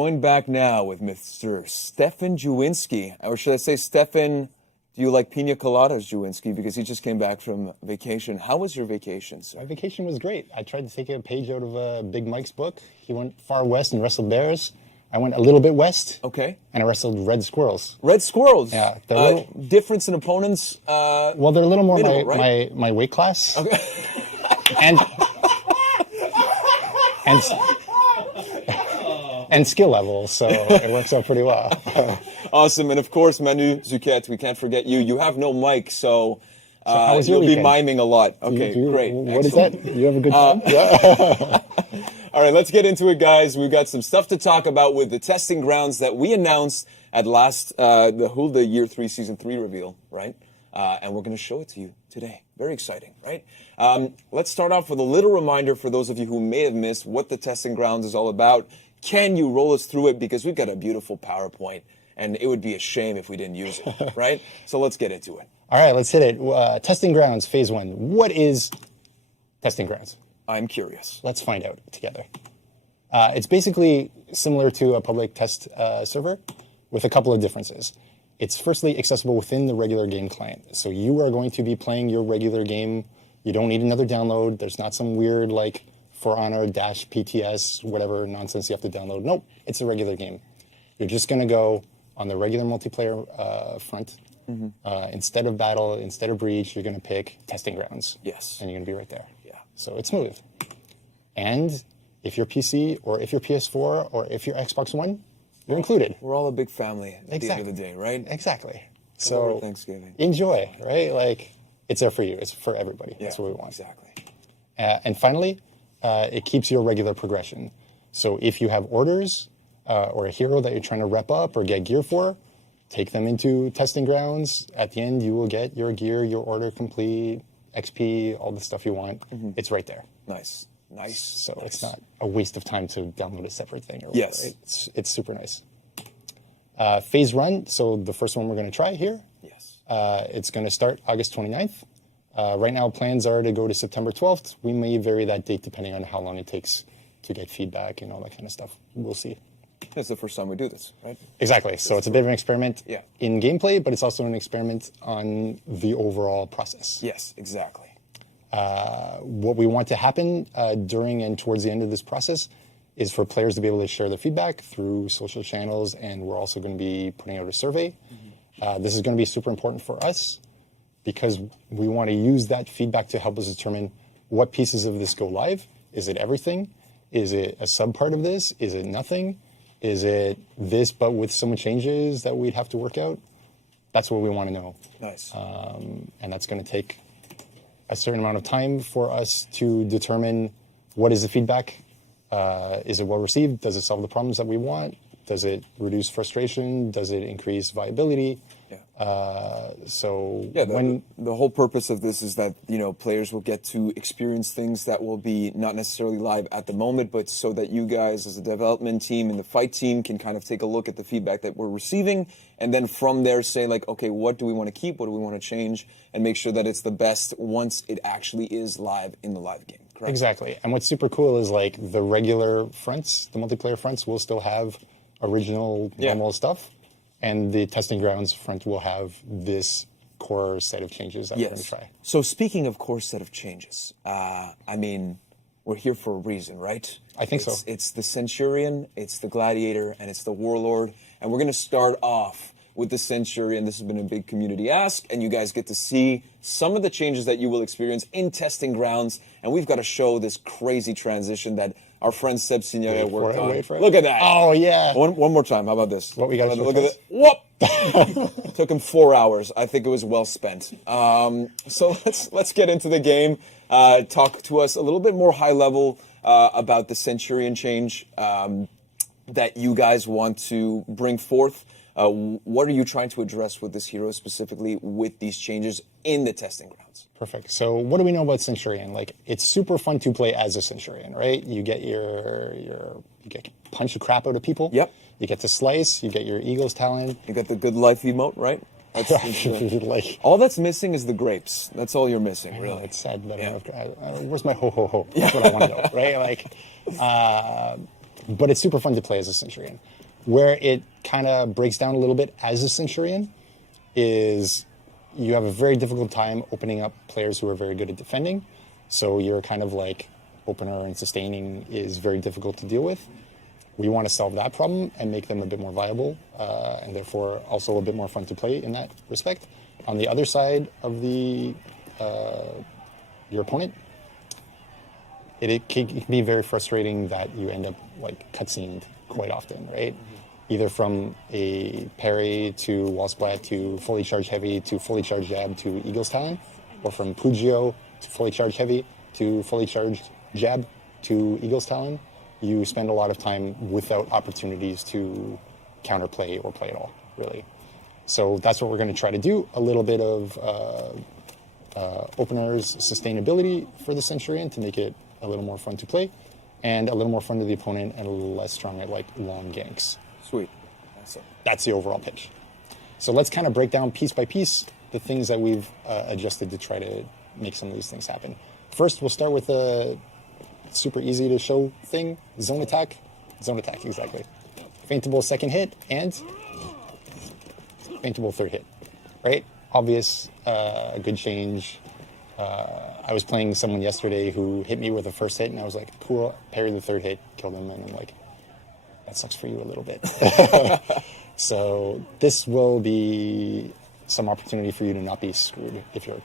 joined back now with Mr. Stefan Jawinski. Or should I say, Stefan, do you like pina coladas, Jawinski? Because he just came back from vacation. How was your vacation, sir? My vacation was great. I tried to take a page out of Big Mike's book. He went far west and wrestled bears. I went a little bit west. Okay. And I wrestled red squirrels. Red squirrels? Yeah. Difference in opponents? Well, they're a little more minimal, right? my weight class. Okay. and skill level, so it works out pretty well. Awesome. And of course, Manu Zuchet, we can't forget you. You have no mic, so how was your you'll weekend? be miming a lot. Okay, great. What Excellent. Is that? You have a good time? Yeah. All right, let's get into it, guys. We've got some stuff to talk about with the testing grounds that we announced at the Year 3 Season 3 reveal, right? And we're going to show it to you today. Very exciting, right? Let's start off with a little reminder for those of you who may have missed what the testing grounds is all about. Can you roll us through it? Because we've got a beautiful PowerPoint, and it would be a shame if we didn't use it, right? So let's get into it. All right, let's hit it. Testing grounds, phase 1. What is testing grounds? I'm curious. Let's find out together. It's basically similar to a public test server with a couple of differences. It's firstly accessible within the regular game client. So you are going to be playing your regular game. You don't need another download. There's not some weird like For Honor -PTS, whatever nonsense you have to download. Nope, it's a regular game. You're just going to go on the regular multiplayer front. Mm-hmm. Instead of Battle, instead of Breach, you're going to pick Testing Grounds. Yes. And you're going to be right there. Yeah. So it's smooth. And if you're PC or if you're PS4 or if you're Xbox One, you're included. We're all a big family at the end of the day, right? Exactly. So Thanksgiving. Enjoy, right? Like, it's there for you. It's for everybody. Yeah, that's what we want. Exactly. And finally, it keeps your regular progression. So if you have orders or a hero that you're trying to rep up or get gear for, take them into testing grounds. At the end, you will get your gear, your order complete, XP, all the stuff you want. Mm-hmm. It's right there. Nice. Nice. So nice. It's not a waste of time to download a separate thing. Or yes. Right? It's super nice. Phase run, so the first one we're going to try here. Yes. It's going to start August 29th. Right now, plans are to go to September 12th. We may vary that date depending on how long it takes to get feedback and all that kind of stuff. We'll see. It's the first time we do this, right? Exactly. So it's a bit of an experiment in gameplay, but it's also an experiment on the overall process. Yes, exactly. What we want to happen during and towards the end of this process is for players to be able to share their feedback through social channels, and we're also going to be putting out a survey. Mm-hmm. This is going to be super important for us because we want to use that feedback to help us determine what pieces of this go live. Is it everything? Is it a subpart of this? Is it nothing? Is it this but with some changes that we'd have to work out? That's what we want to know. Nice. And that's going to take a certain amount of time for us to determine what is the feedback. Is it well received? Does it solve the problems that we want? Does it reduce frustration? Does it increase viability? Yeah. The whole purpose of this is that players will get to experience things that will be not necessarily live at the moment, but so that you guys as a development team and the fight team can kind of take a look at the feedback that we're receiving, and then from there say like, okay, what do we want to keep? What do we want to change? And make sure that it's the best once it actually is live in the live game. Correct? Exactly. And what's super cool is like the regular fronts, the multiplayer fronts will still have original normal stuff. And the testing grounds front will have this core set of changes that we're going to try. So speaking of core set of changes, we're here for a reason, right? I think so. It's the Centurion, it's the Gladiator, and it's the Warlord. And we're going to start off with the Centurion. This has been a big community ask, and you guys get to see some of the changes that you will experience in testing grounds. And we've got to show this crazy transition that our friend Seb Signoret worked on. Look at that. Oh, yeah. One more time. How about this? What we got to look at it. Whoop! Took him 4 hours. I think it was well spent. So let's get into the game. Talk to us a little bit more high level about the Centurion change that you guys want to bring forth. What are you trying to address with this hero specifically with these changes in the testing grounds? Perfect. So what do we know about Centurion? Like, it's super fun to play as a Centurion, right? You get you get to punch the crap out of people. Yep. You get to slice. You get your Eagle's talent. You got the good life emote, right? All that's missing is the grapes. That's all you're missing, really. It's sad that where's my ho ho ho? That's what I want to know, right? Like, but it's super fun to play as a Centurion. Where it kind of breaks down a little bit as a Centurion is you have a very difficult time opening up players who are very good at defending. So you're kind of like opener and sustaining is very difficult to deal with. We want to solve that problem and make them a bit more viable and therefore also a bit more fun to play in that respect. On the other side of the your opponent, it can be very frustrating that you end up like cutscened quite often, right? Either from a parry to wall splat to fully charged heavy to fully charged jab to Eagle's Talon, or from Pugio to fully charged heavy to fully charged jab to Eagle's Talon. You spend a lot of time without opportunities to counterplay or play at all, really. So that's what we're going to try to do. A little bit of openers sustainability for the Centurion to make it a little more fun to play, and a little more fun to the opponent, and a little less strong at like long ganks. Sweet. Awesome. That's the overall pitch. So let's kind of break down piece by piece the things that we've adjusted to try to make some of these things happen. First, we'll start with a super easy to show thing, zone attack. Zone attack, exactly. Feintable second hit and feintable third hit, right? Obvious, good change. I was playing someone yesterday who hit me with the first hit, and I was like, cool, parry the third hit, killed him, and I'm like, that sucks for you a little bit. So this will be some opportunity for you to not be screwed if you're.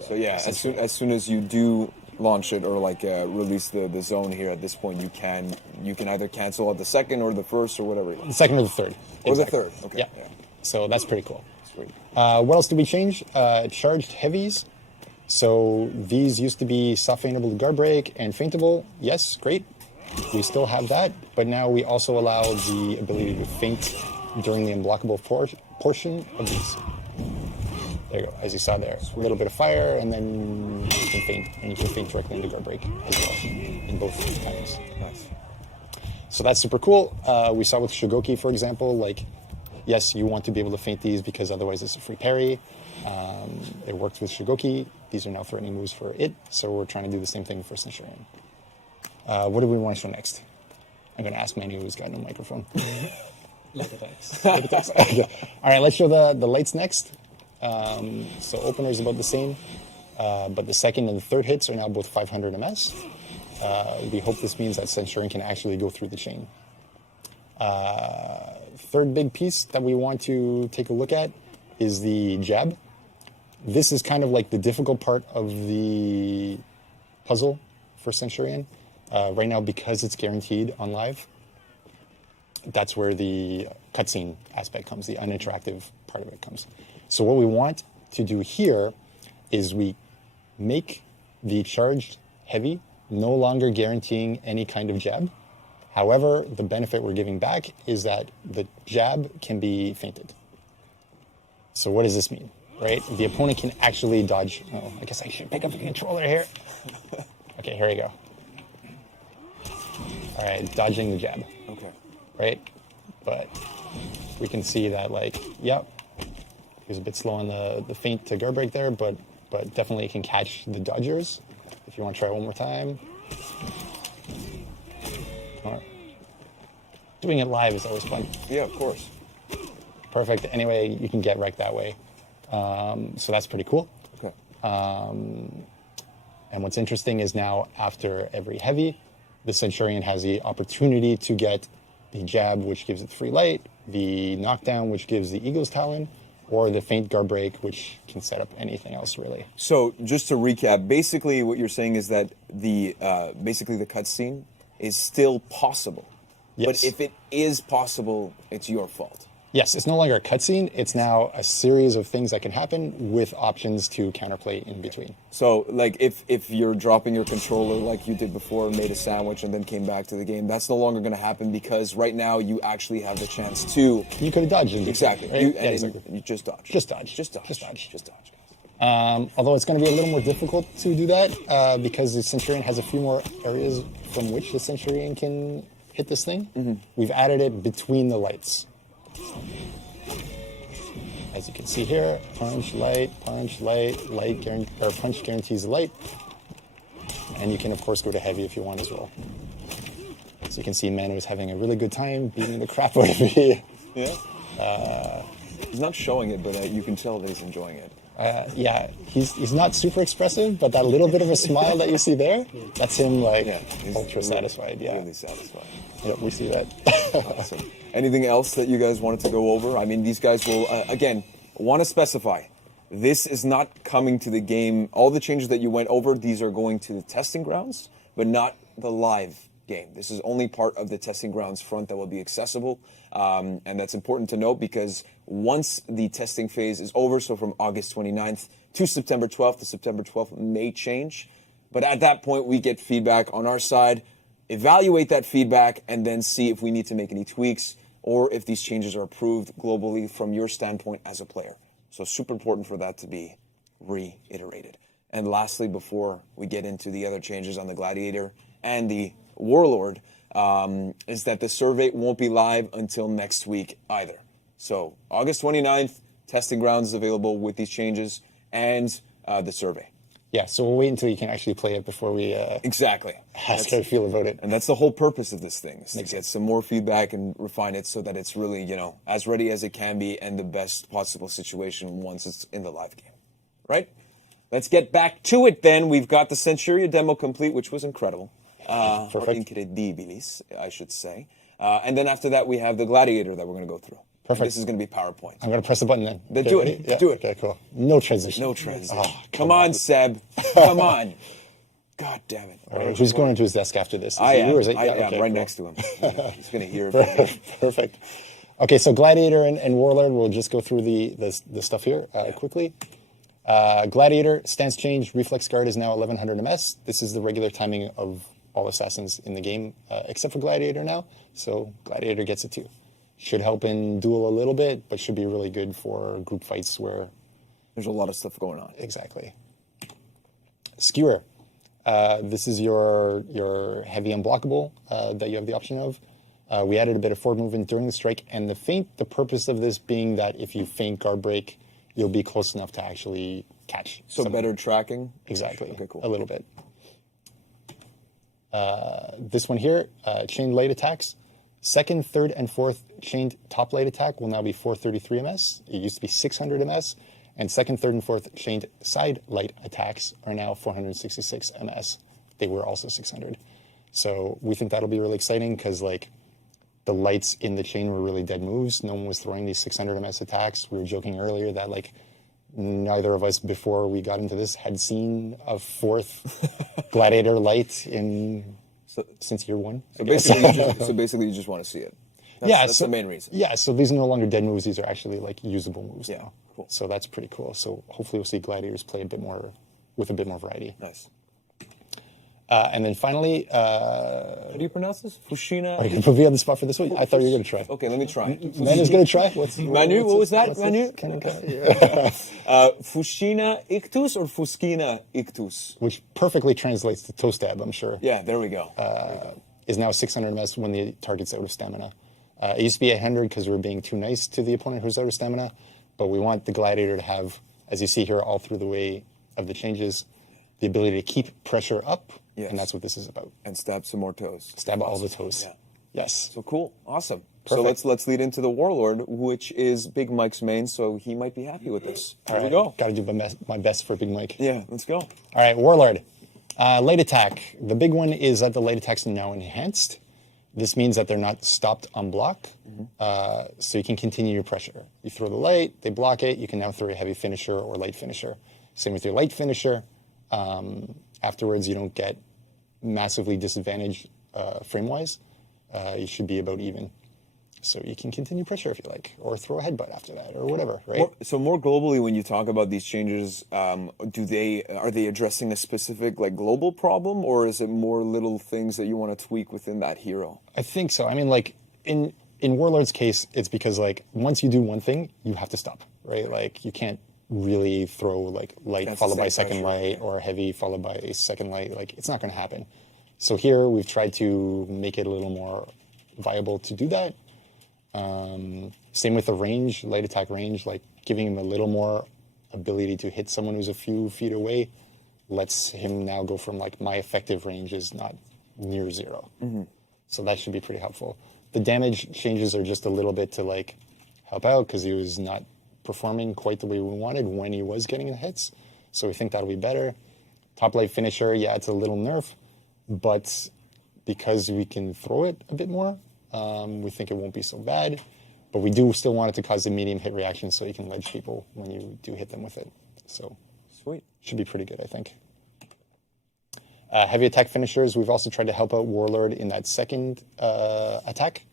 So yeah, as soon as you do launch it or like release the zone here at this point, you can either cancel at the second or the first or whatever. The second or the third. Or exactly. the third. Okay. Yeah. So that's pretty cool. Sweet. What else did we change? Charged heavies. So these used to be soft feintable guard break and feintable. Yes, great. We still have that, but now we also allow the ability to feint during the unblockable portion of these. There you go, as you saw there. A little bit of fire, and then you can feint, and you can feint directly into guard break as well, in both times. Nice. So that's super cool. We saw with Shigoki, for example, like, yes, you want to be able to feint these because otherwise it's a free parry. It worked with Shigoki. These are now threatening moves for it, so we're trying to do the same thing for Centurion. What do we want to show next? I'm going to ask Manu, who's got no microphone. Light attacks. Okay. All right, let's show the lights next. So opener is about the same, but the second and the third hits are now both 500 MS. We hope this means that Centurion can actually go through the chain. Third big piece that we want to take a look at is the jab. This is kind of like the difficult part of the puzzle for Centurion. Right now, because it's guaranteed on live, that's where the cutscene aspect comes, the uninteractive part of it comes. So what we want to do here is we make the charged heavy no longer guaranteeing any kind of jab. However, the benefit we're giving back is that the jab can be feinted. So what does this mean, right? The opponent can actually dodge. Oh, I guess I should pick up the controller here. Okay, here we go. All right, dodging the jab. Okay. Right? But we can see that, like, yep, he was a bit slow on the feint to guard break there, but definitely can catch the dodgers. If you want to try one more time. All right. Doing it live is always fun. Yeah, of course. Perfect. Anyway, you can get wrecked that way. So that's pretty cool. Okay. And what's interesting is now after every heavy, the Centurion has the opportunity to get the jab, which gives it free light, the knockdown, which gives the Eagle's Talon, or the feint guard break, which can set up anything else, really. So just to recap, basically what you're saying is that the cutscene is still possible. Yes. But if it is possible, it's your fault. Yes, it's no longer a cutscene. It's now a series of things that can happen with options to counterplay in between. So, like, if you're dropping your controller like you did before and made a sandwich and then came back to the game, that's no longer going to happen because right now you actually have the chance to... You could have dodged in between, Exactly. right? Exactly. You just dodge. Just dodge. Just dodge. Just dodge. Just dodge, guys. Although it's going to be a little more difficult to do that because the Centurion has a few more areas from which the Centurion can hit this thing. Mm-hmm. We've added it between the lights. As you can see here, punch, light, punch, light, punch guarantees light. And you can, of course, go to heavy if you want as well. So you can see Manu is having a really good time beating the crap out of me. Yeah. He's not showing it, but you can tell that he's enjoying it. Yeah, he's not super expressive, but that little bit of a smile that you see there, that's him He's ultra satisfied. Yeah, Really satisfied. Yep, we see that. Awesome. Anything else that you guys wanted to go over? I mean, these guys will, again, want to specify, this is not coming to the game. All the changes that you went over, these are going to the testing grounds, but not the live game. This is only part of the testing grounds front that will be accessible. And that's important to note because once the testing phase is over, so from August 29th to September 12th, the September 12th may change. But at that point, we get feedback on our side, evaluate that feedback, and then see if we need to make any tweaks or if these changes are approved globally from your standpoint as a player. So super important for that to be reiterated. And lastly, before we get into the other changes on the Gladiator and the Warlord, is that the survey won't be live until next week either. So August 29th, testing grounds is available with these changes and the survey. Yeah, so we'll wait until you can actually play it before we Exactly. ask how you feel about it. And that's the whole purpose of this thing, is to get some more feedback and refine it so that it's really, as ready as it can be and the best possible situation once it's in the live game. Right? Let's get back to it then. We've got the Centurion demo complete, which was incredible. Or incredibilis, I should say. And then after that, we have the Gladiator that we're going to go through. Perfect. This is going to be PowerPoint. I'm going to press the button then. Okay, Do it. ready? Yeah. Do it. Okay, cool. No transition. No transition. Oh, come on, Seb. Come on. God damn it. All right, who's going into his desk after this? Is I it am. you or is it- I yeah, am okay, right cool. next to him. He's going to hear it. Perfect. Okay, so Gladiator and Warlord, we'll just go through the stuff here quickly. Gladiator, stance change, reflex guard is now 1100 ms. This is the regular timing of all assassins in the game, except for Gladiator now. So Gladiator gets it too. Should help in duel a little bit, but should be really good for group fights where... There's a lot of stuff going on. Exactly. Skewer. This is your heavy unblockable that you have the option of. We added a bit of forward movement during the strike, and the feint, the purpose of this being that if you feint guard break, you'll be close enough to actually catch. So something. better tracking? Exactly. Okay, cool. A little bit. This one here, chained light attacks. Second, third, and fourth chained top light attack will now be 433 ms. It used to be 600 ms. And second, third, and fourth chained side light attacks are now 466 ms. They were also 600. So we think that'll be really exciting because the lights in the chain were really dead moves. No one was throwing these 600 ms attacks. We were joking earlier that neither of us before we got into this had seen a fourth Gladiator light since year one. So basically, you just want to see it. That's the main reason. Yeah, so these are no longer dead moves. These are actually usable moves now. Cool. So that's pretty cool. So hopefully we'll see Gladiators play with a bit more variety. Nice. And then finally... How do you pronounce this? Fushina? Are you going to put me on the spot for this one? I thought you were going to try. Okay, let me try. Manu's going to try? Manu, what was that, Manu? Fushina ictus or Fuskina ictus? Which perfectly translates to toe stab, I'm sure. Yeah, there we go. Is now 600 ms when the target's out of stamina. It used to be 800 because we were being too nice to the opponent who's out of stamina, but we want the Gladiator to have, as you see here all through the way of the changes, the ability to keep pressure up, and that's what this is about. And stab some more toes. Stab all the toes. Yeah. Yes. So cool. Awesome. Perfect. So let's lead into the Warlord, which is Big Mike's main, so he might be happy with this. Here we go. Got to do my best for Big Mike. Yeah, let's go. All right, Warlord. Light attack. The big one is that the light attacks are now enhanced. This means that they're not stopped on block, so you can continue your pressure. You throw the light, they block it, you can now throw a heavy finisher or light finisher. Same with your light finisher. Afterwards, you don't get massively disadvantaged frame-wise. You should be about even. So you can continue pressure if you like, or throw a headbutt after that, or whatever, right? So more globally, when you talk about these changes, are they addressing a specific global problem, or is it more little things that you want to tweak within that hero? I think so. I mean, in Warlord's case, it's because once you do one thing, you have to stop, right? You can't really throw light followed by second light or heavy followed by a second light. It's not going to happen. So here we've tried to make it a little more viable to do that. Same with the range, light attack range, giving him a little more ability to hit someone who's a few feet away lets him now go from my effective range is not near zero. So that should be pretty helpful. The damage changes are just a little bit to like help out because he was not performing quite the way we wanted when he was getting the hits. So we think that'll be better. Top light finisher, yeah, it's a little nerf, but because we can throw it a bit more, we think it won't be so bad. But we do still want it to cause a medium hit reaction so you can ledge people when you do hit them with it. So Sweet. Should be pretty good, I think. Heavy attack finishers, we've also tried to help out Warlord in that second attack.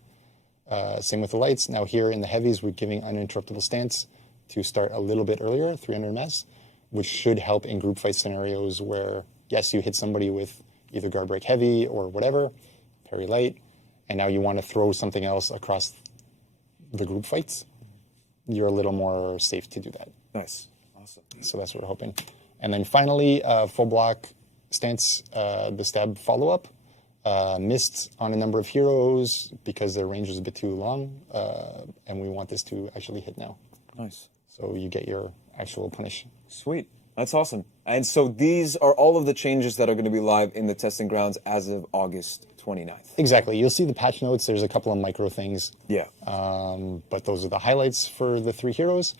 Same with the lights. Now here in the heavies, we're giving uninterruptible stance to start a little bit earlier, 300 ms, which should help in group fight scenarios where, yes, you hit somebody with either guard break heavy or whatever, parry light, and now you want to throw something else across the group fights. You're a little more safe to do that. Nice. Awesome. So that's what we're hoping. And then finally, full block stance, the stab follow-up. Missed on a number of heroes because their range was a bit too long, and we want this to actually hit now. Nice. So you get your actual punish. Sweet. That's awesome. And so these are all of the changes that are going to be live in the testing grounds as of August 29th. Exactly. You'll see the patch notes. There's a couple of micro things. Yeah. But those are the highlights for the 3 heroes.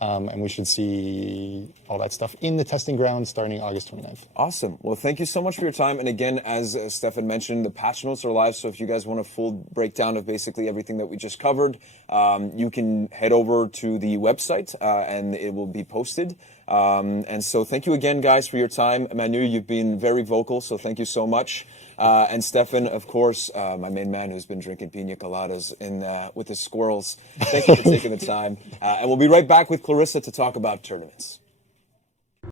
And we should see all that stuff in the testing ground starting August 29th. Awesome. Well, thank you so much for your time. And again, as Stefan mentioned, the patch notes are live. So if you guys want a full breakdown of basically everything that we just covered, you can head over to the website and it will be posted. And so thank you again, guys, for your time. Manu, you've been very vocal, so thank you so much. And Stefan, of course, my main man who's been drinking pina coladas with his squirrels. Thank you for taking the time. And we'll be right back with Clarissa to talk about tournaments.